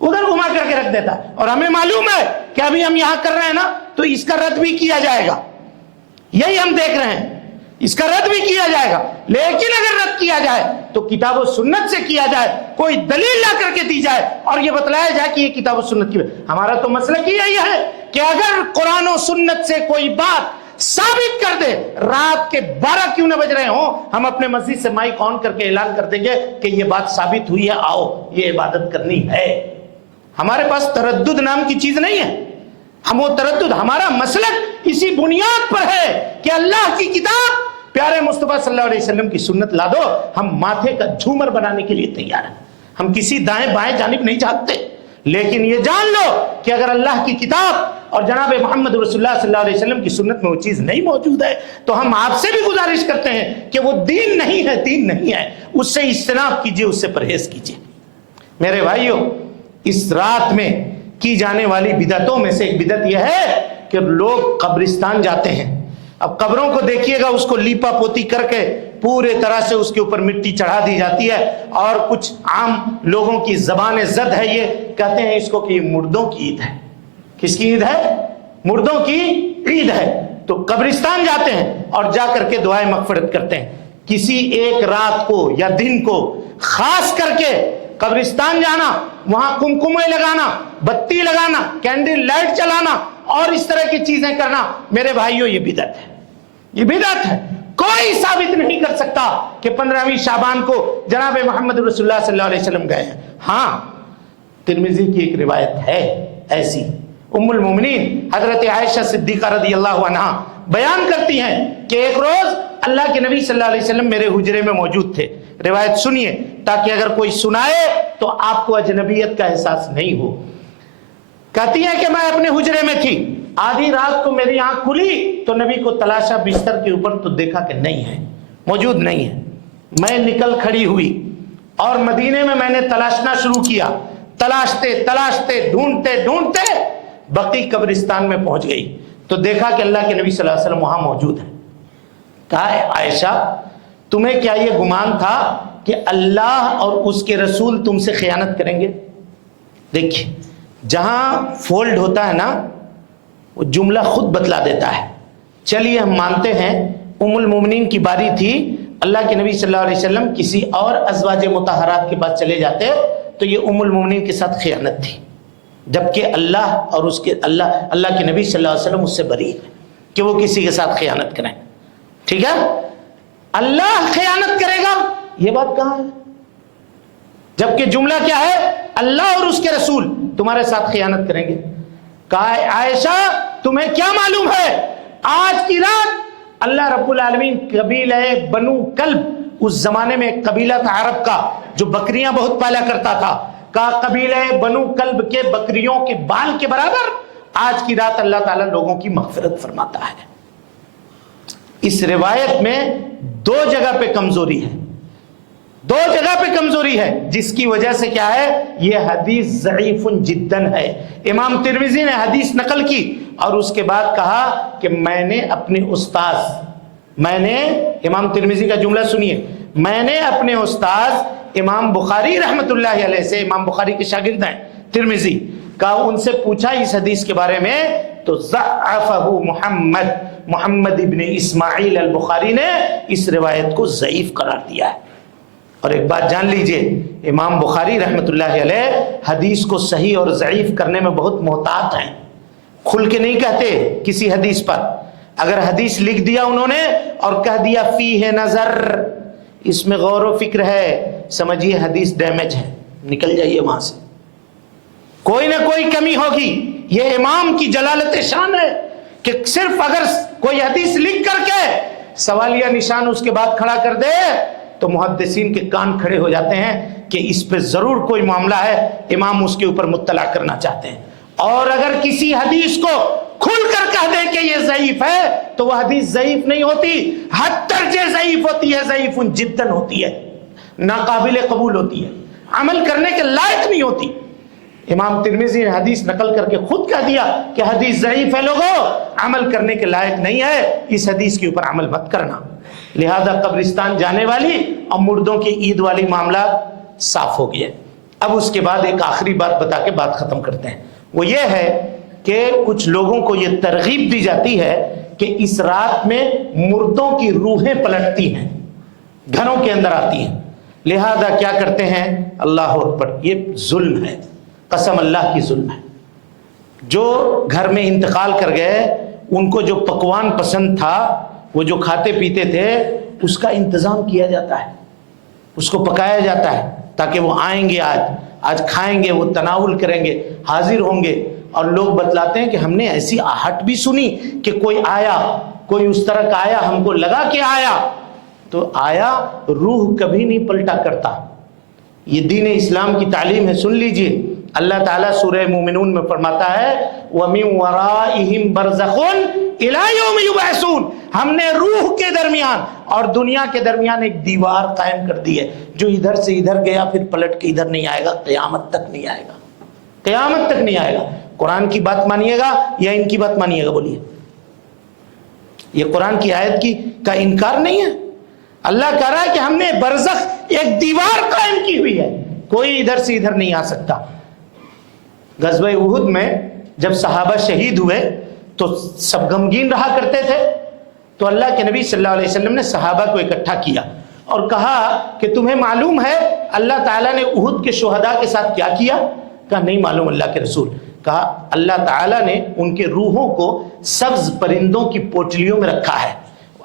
ادھر گھما کر کے رکھ دیتا ہے. اور ہمیں معلوم ہے کہ ابھی ہم یہاں کر رہے ہیں نا تو اس کا رد بھی کیا جائے گا، یہی ہم دیکھ رہے ہیں، اس کا رد بھی کیا جائے گا. لیکن اگر رد کیا جائے تو کتاب و سنت سے کیا جائے، کوئی دلیل لا کر کے دی جائے اور یہ بتلایا جائے کہ یہ کتاب و سنت کی. ہمارا تو مسئلہ یہی ہے کہ اگر قرآن و سنت سے کوئی بات ثابت کر دے، رات کے 12 کیوں نہ بج رہے ہوں، ہم اپنے مسجد سے مائک آن کر کے اعلان کر دیں گے کہ یہ بات ثابت ہوئی ہے، آؤ یہ عبادت کرنی ہے. ہمارے پاس تردد نام کی چیز نہیں ہے. ہم وہ تردد، ہمارا مسلک اسی بنیاد پر ہے کہ اللہ کی کتاب، پیارے مصطفیٰ صلی اللہ علیہ وسلم کی سنت لا دو، ہم ماتھے کا جھومر بنانے کے لیے تیار ہیں. ہم کسی دائیں بائیں جانب نہیں جھانکتے. لیکن یہ جان لو کہ اگر اللہ کی کتاب اور جناب محمد رسول اللہ صلی اللہ علیہ وسلم کی سنت میں وہ چیز نہیں موجود ہے تو ہم آپ سے بھی گزارش کرتے ہیں کہ وہ دین نہیں ہے، دین نہیں ہے، اس سے اجتناب کیجئے، اس سے پرہیز کیجئے. میرے بھائیوں، اس رات میں کی جانے والی بدعتوں میں سے ایک بدعت یہ ہے کہ لوگ قبرستان جاتے ہیں. اب قبروں کو دیکھیے گا، اس کو لیپا پوتی کر کے پورے طرح سے اس کے اوپر مٹی چڑھا دی جاتی ہے، اور کچھ عام لوگوں کی زبان زد ہے، یہ کہتے ہیں اس کو کہ یہ مردوں کی عید ہے. کس کی عید ہے؟ مردوں کی عید ہے. تو قبرستان جاتے ہیں اور جا کر کے دعائیں مغفرت کرتے ہیں. کسی ایک رات کو یا دن کو خاص کر کے قبرستان جانا، وہاں کمکمے لگانا، بتی لگانا، کینڈل لائٹ چلانا اور اس طرح کی چیزیں کرنا، میرے بھائیوں یہ بدعت ہے، یہ بدعت ہے. کوئی ثابت نہیں کر سکتا کہ 15ویں شعبان کو جناب محمد رسول اللہ صلی اللہ علیہ وسلم گئے ہیں۔ ہاں ترمذی کی ایک روایت ہے ایسی، ام المومنین حضرت عائشہ صدیقہ رضی اللہ عنہا بیان کرتی ہیں کہ ایک روز اللہ کے نبی صلی اللہ علیہ وسلم میرے حجرے میں موجود تھے۔ روایت سنیے تاکہ اگر کوئی سنائے تو آپ کو اجنبیت کا احساس نہیں ہو۔ کہتی ہے کہ میں اپنے حجرے میں تھی، آدھی رات کو میری آنکھ کھلی تو نبی کو تلاشا بستر کے اوپر تو دیکھا کہ نہیں ہے، موجود نہیں ہے۔ میں نکل کھڑی ہوئی اور مدینے میں نے تلاشنا شروع کیا، تلاشتے تلاشتے ڈھونڈتے ڈھونڈتے بقی قبرستان میں پہنچ گئی تو دیکھا کہ اللہ کے نبی صلی اللہ علیہ وسلم وہاں موجود ہے۔ کہا عائشہ تمہیں کیا یہ گمان تھا کہ اللہ اور اس کے رسول تم سے خیانت کریں گے؟ دیکھیے جہاں فولڈ ہوتا ہے نا وہ جملہ خود بتلا دیتا ہے۔ چلیے ہم مانتے ہیں ام المومنین کی باری تھی، اللہ کے نبی صلی اللہ علیہ وسلم کسی اور ازواج مطہرات کے پاس چلے جاتے تو یہ ام المومنین کے ساتھ خیانت تھی، جبکہ اللہ اور اس کے اللہ کے نبی صلی اللہ علیہ وسلم اس سے بری ہے کہ وہ کسی کے ساتھ خیانت کریں۔ ٹھیک ہے، اللہ خیانت کرے گا یہ بات کہاں ہے؟ جبکہ جملہ کیا ہے؟ اللہ اور اس کے رسول تمہارے ساتھ خیانت کریں گے۔ کہا عائشہ تمہیں کیا معلوم ہے آج کی رات اللہ رب العالمین قبیلہ بنو کلب، اس زمانے میں ایک قبیلہ تھا عرب کا جو بکریاں بہت پالا کرتا تھا، کہا قبیلہ بنو کلب کے بکریوں کے بال کے برابر آج کی رات اللہ تعالیٰ لوگوں کی مغفرت فرماتا ہے۔ اس روایت میں دو جگہ پہ کمزوری ہے، دو جگہ پہ کمزوری ہے، جس کی وجہ سے کیا ہے یہ حدیث ضعیف جداً ہے۔ امام ترمذی نے حدیث نقل کی اور اس کے بعد کہا کہ میں نے اپنے استاذ، امام ترمذی کا جملہ سنیے، میں نے اپنے استاذ امام بخاری رحمت اللہ علیہ سے، امام بخاری کے شاگرد ہیں ترمذی، کہا ان سے پوچھا اس حدیث کے بارے میں تو ضعفہ محمد ابن اسماعیل البخاری نے اس روایت کو ضعیف قرار دیا ہے۔ اور ایک بات جان لیجئے، امام بخاری رحمت اللہ علیہ حدیث کو صحیح اور ضعیف کرنے میں بہت محتاط ہیں، کھل کے نہیں کہتے کسی حدیث پر۔ اگر حدیث لکھ دیا انہوں نے اور کہہ دیا فیہ نظر، اس میں غور و فکر ہے، سمجھیے حدیث ڈیمیج ہے، نکل جائیے وہاں سے، کوئی نہ کوئی کمی ہوگی۔ یہ امام کی جلالت شان ہے کہ صرف اگر کوئی حدیث لکھ کر کے سوالیہ نشان اس کے بعد کھڑا کر دے تو محدثین کے کان کھڑے ہو جاتے ہیں کہ اس پہ ضرور کوئی معاملہ ہے، امام اس کے اوپر مطلع کرنا چاہتے ہیں۔ اور اگر کسی حدیث کو کھل کر کہہ دے کہ یہ ضعیف ہے تو وہ حدیث ضعیف نہیں ہوتی، حد درجے ضعیف ہوتی ہے، ضعیف جداً ہوتی ہے، ناقابل قبول ہوتی ہے، عمل کرنے کے لائق نہیں ہوتی۔ امام ترمذی نے حدیث نقل کر کے خود کہہ دیا کہ حدیث ضعیف ہے، لوگوں عمل کرنے کے لائق نہیں ہے، اس حدیث کے اوپر عمل مت کرنا۔ لہذا قبرستان جانے والی اور مردوں کی عید والی معاملہ صاف ہو گیا۔ اب اس کے بعد ایک آخری بات بتا کے بات ختم کرتے ہیں، وہ یہ ہے کہ کچھ لوگوں کو یہ ترغیب دی جاتی ہے کہ اس رات میں مردوں کی روحیں پلٹتی ہیں، گھروں کے اندر آتی ہیں، لہذا کیا کرتے ہیں، اللہ اکبر، یہ ظلم ہے، قسم اللہ کی ظلم ہے۔ جو گھر میں انتقال کر گئے ان کو جو پکوان پسند تھا، وہ جو کھاتے پیتے تھے، اس کا انتظام کیا جاتا ہے، اس کو پکایا جاتا ہے تاکہ وہ آئیں گے، آج کھائیں گے، وہ تناول کریں گے، حاضر ہوں گے۔ اور لوگ بتلاتے ہیں کہ ہم نے ایسی آہٹ بھی سنی کہ کوئی آیا، کوئی اس طرح کا آیا، ہم کو لگا کہ آیا تو آیا، روح کبھی نہیں پلٹا کرتا۔ یہ دین اسلام کی تعلیم ہے، سن لیجئے۔ اللہ تعالیٰ سورہ مومنون میں فرماتا ہے وَمِن وَرَائِهِمْ بَرْزَخٌ إِلَىٰ يَوْمِ يُبْعَثُونَ، ہم نے روح کے درمیان اور دنیا کے درمیان ایک دیوار قائم کر دی ہے، جو ادھر سے ادھر گیا پھر پلٹ کے ادھر نہیں آئے گا، قیامت تک نہیں آئے گا، قیامت تک نہیں آئے گا۔ قرآن کی بات مانیے گا یا ان کی بات مانیے گا؟ بولیے، یہ قرآن کی آیت کا انکار نہیں ہے۔ اللہ کہہ رہا ہے کہ ہم نے برزخ، ایک دیوار قائم کی ہوئی ہے، کوئی ادھر سے ادھر نہیں آ سکتا۔ غزوہ احد میں جب صحابہ شہید ہوئے تو سب غمگین رہا کرتے تھے، تو اللہ کے نبی صلی اللہ علیہ وسلم نے صحابہ کو اکٹھا کیا اور کہا کہ تمہیں معلوم ہے اللہ تعالیٰ نے احد کے شہداء کے ساتھ کیا کیا؟ کہا نہیں معلوم اللہ کے رسول۔ کہا اللہ تعالیٰ نے ان کے روحوں کو سبز پرندوں کی پوٹلیوں میں رکھا ہے،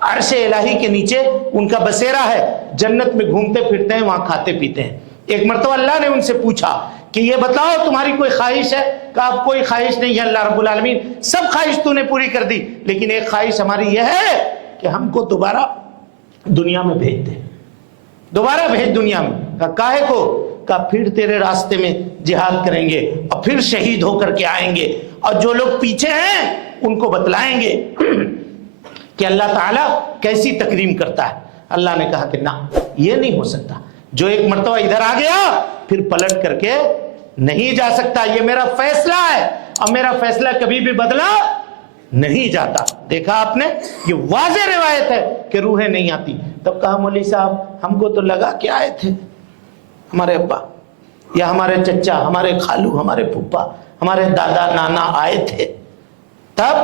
عرش الہی کے نیچے ان کا بسیرا ہے، جنت میں گھومتے پھرتے ہیں، وہاں کھاتے پیتے ہیں۔ ایک مرتبہ اللہ نے ان سے پوچھا کہ یہ بتاؤ تمہاری کوئی خواہش ہے؟ کہا اب کوئی خواہش نہیں ہے اللہ رب العالمین، سب خواہش تو نے پوری کر دی، لیکن ایک خواہش ہماری یہ ہے کہ ہم کو دوبارہ دنیا میں بھیج دے، دوبارہ بھیج دنیا میں۔ کہا کاہے کو؟ کہا پھر تیرے راستے میں جہاد کریں گے اور پھر شہید ہو کر کے آئیں گے، اور جو لوگ پیچھے ہیں ان کو بتلائیں گے کہ اللہ تعالیٰ کیسی تکریم کرتا ہے۔ اللہ نے کہا کہ نہ، یہ نہیں ہو سکتا، جو ایک مرتبہ ادھر آ گیا پھر پلٹ کر کے نہیں جا سکتا، یہ میرا فیصلہ ہے اور میرا فیصلہ کبھی بھی بدلا نہیں جاتا۔ دیکھا آپ نے، یہ واضح روایت ہے کہ روحیں نہیں آتی۔ تب کہا مولوی صاحب ہم کو تو لگا کہ آئے تھے ہمارے ابا یا ہمارے چچا، ہمارے خالو، ہمارے پھپھا، ہمارے دادا نانا آئے تھے۔ تب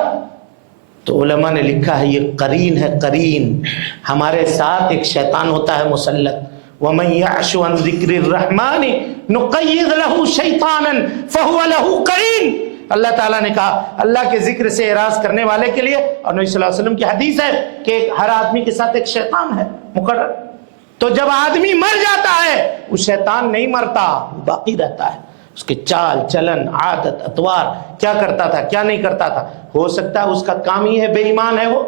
تو علماء نے لکھا ہے یہ قرین ہے، قرین، ہمارے ساتھ ایک شیطان ہوتا ہے مسلط۔ وَمَنْ يَعْشُ عَنْ ذِكْرِ الرَّحْمَنِ نُقَيِّضْ لَهُ شَيْطَانًا فَهُوَ لَهُ قَرِينٌ۔ اللہ تعالیٰ نے کہا اللہ کے ذکر سے اعراض کرنے والے کے لیے، اور نبی صلی اللہ علیہ وسلم کی حدیث ہے کہ ہر آدمی کے ساتھ ایک شیطان ہے مقرر۔ تو جب آدمی مر جاتا ہے وہ شیطان نہیں مرتا، وہ باقی رہتا ہے، اس کے چال چلن عادت اطوار، کیا کرتا تھا کیا نہیں کرتا تھا، ہو سکتا ہے اس کا کام ہی ہے، بے ایمان ہے وہ،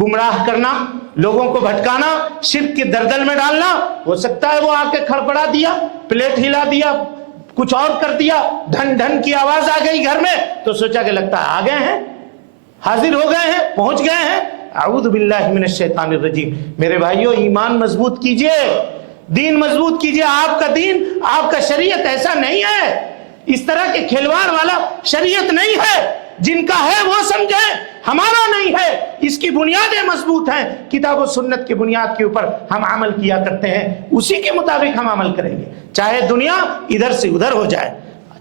گمراہ کرنا، لوگوں کو بھٹکانا، شرک کی دلدل میں ڈالنا، ہو سکتا ہے وہ آ کے کھڑپڑا دیا، پلیٹ ہلا دیا، کچھ اور کر دیا، ڈھن ڈھن کی آواز آ گئی گھر میں تو سوچا کہ لگتا ہے آ گئے ہیں، حاضر ہو گئے ہیں، پہنچ گئے ہیں۔ اعوذ باللہ من الشیطان الرجیم۔ میرے بھائیو ایمان مضبوط کیجئے، دین مضبوط کیجئے۔ آپ کا دین، آپ کا شریعت ایسا نہیں ہے، اس طرح کے کھلواڑ والا شریعت نہیں ہے، جن کا ہے وہ سمجھیں، ہمارا نہیں ہے۔ اس کی بنیادیں مضبوط ہیں، کتاب و سنت کی بنیاد کے اوپر ہم عمل کیا کرتے ہیں، اسی کے مطابق ہم عمل کریں گے، چاہے دنیا ادھر سے ادھر ہو جائے۔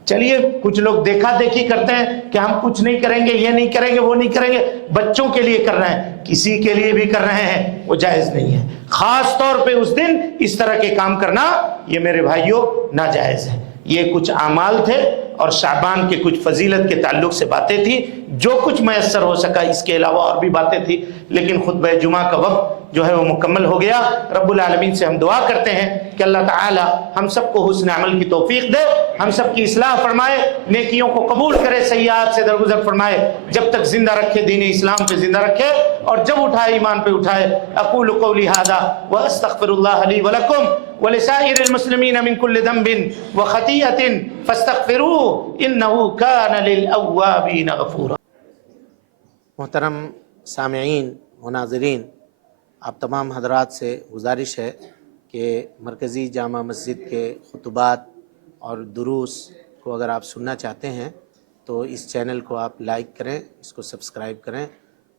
چلیے کچھ لوگ دیکھا دیکھی کرتے ہیں کہ ہم کچھ نہیں کریں گے، یہ نہیں کریں گے، وہ نہیں کریں گے، بچوں کے لیے کر رہے ہیں، کسی کے لیے بھی کر رہے ہیں، وہ جائز نہیں ہے۔ خاص طور پہ اس دن اس طرح کے کام کرنا یہ میرے بھائیوں ناجائز ہے۔ یہ کچھ اعمال تھے اور شعبان کے کچھ فضیلت کے تعلق سے باتیں تھیں، جو کچھ میسر ہو سکا، اس کے علاوہ اور بھی باتیں تھیں، لیکن خطبہ جمعہ کا وقت جو ہے وہ مکمل ہو گیا۔ رب العالمین سے ہم دعا کرتے ہیں کہ اللہ تعالی ہم سب کو حسن عمل کی توفیق دے، ہم سب کی اصلاح فرمائے، نیکیوں کو قبول کرے، سیئات سے درگزر فرمائے، جب تک زندہ رکھے دین اسلام پہ زندہ رکھے، اور جب اٹھائے ایمان پہ اٹھائے۔ اقول قولی ھذا واستغفر اللہ لی ولکم ولسائر المسلمین من کل ذنب وخطیئۃ فاستغفروہ انہ کان للأوابین غفورا۔ محترم سامعین و ناظرین، آپ تمام حضرات سے گزارش ہے کہ مرکزی جامع مسجد کے خطبات اور دروس کو اگر آپ سننا چاہتے ہیں تو اس چینل کو آپ لائک کریں، اس کو سبسکرائب کریں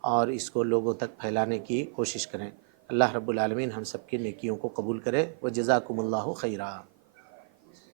اور اس کو لوگوں تک پھیلانے کی کوشش کریں۔ اللہ رب العالمین ہم سب کی نیکیوں کو قبول کرے۔ وجزاکم اللہ خیرا۔